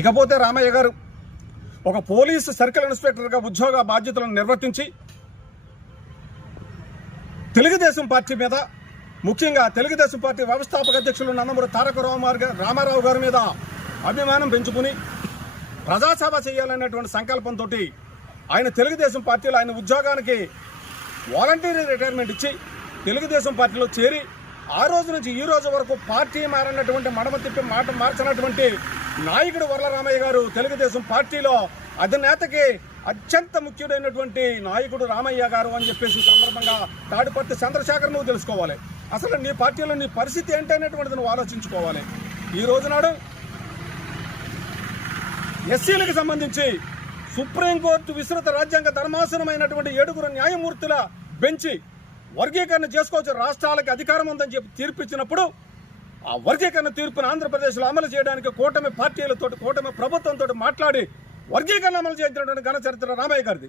ఇకపోతే రామయ్య గారు ఒక పోలీసు సర్కిల్ ఇన్స్పెక్టర్గా ఉద్యోగ బాధ్యతలను నిర్వర్తించి తెలుగుదేశం పార్టీ మీద, ముఖ్యంగా తెలుగుదేశం పార్టీ వ్యవస్థాపక అధ్యక్షులు నందమూరి తారక రామారావు గారి మీద అభిమానం పెంచుకుని ప్రజాసేవ చేయాలనేటువంటి సంకల్పంతో ఆయన తెలుగుదేశం పార్టీలో ఆయన ఉద్యోగానికి వాలంటీరీ రిటైర్మెంట్ ఇచ్చి తెలుగుదేశం పార్టీలో చేరి ఆ రోజు నుంచి ఈ రోజు వరకు పార్టీ మారినటువంటి మడమ తిప్పి మాట మార్చినటువంటి నాయకుడు వరలరామయ్య గారు తెలుగుదేశం పార్టీలో అధినేతకి అత్యంత ముఖ్యుడైనటువంటి నాయకుడు రామయ్య గారు అని చెప్పేసి సందర్భంగా తాడిపర్తి చంద్రశేఖర్ నువ్వు తెలుసుకోవాలి. అసలు నీ పార్టీలో నీ పరిస్థితి ఏంటనేటువంటిది నువ్వు ఆలోచించుకోవాలి. ఈ రోజునాడు ఎస్సీలకు సంబంధించి సుప్రీంకోర్టు విస్తృత రాజ్యాంగ ధర్మాసనమైనటువంటి 7 న్యాయమూర్తుల బెంచి వర్గీకరణ చేసుకోవచ్చు, రాష్ట్రాలకు అధికారం ఉందని చెప్పి తీర్పిచ్చినప్పుడు ఆ వర్గీకరణ తీర్పును ఆంధ్రప్రదేశ్లో అమలు చేయడానికి కూటమి పార్టీలతో, కూటమి ప్రభుత్వంతో మాట్లాడి వర్గీకరణ అమలు చేసినటువంటి ఘన చరిత్ర రామయ్య గారిది.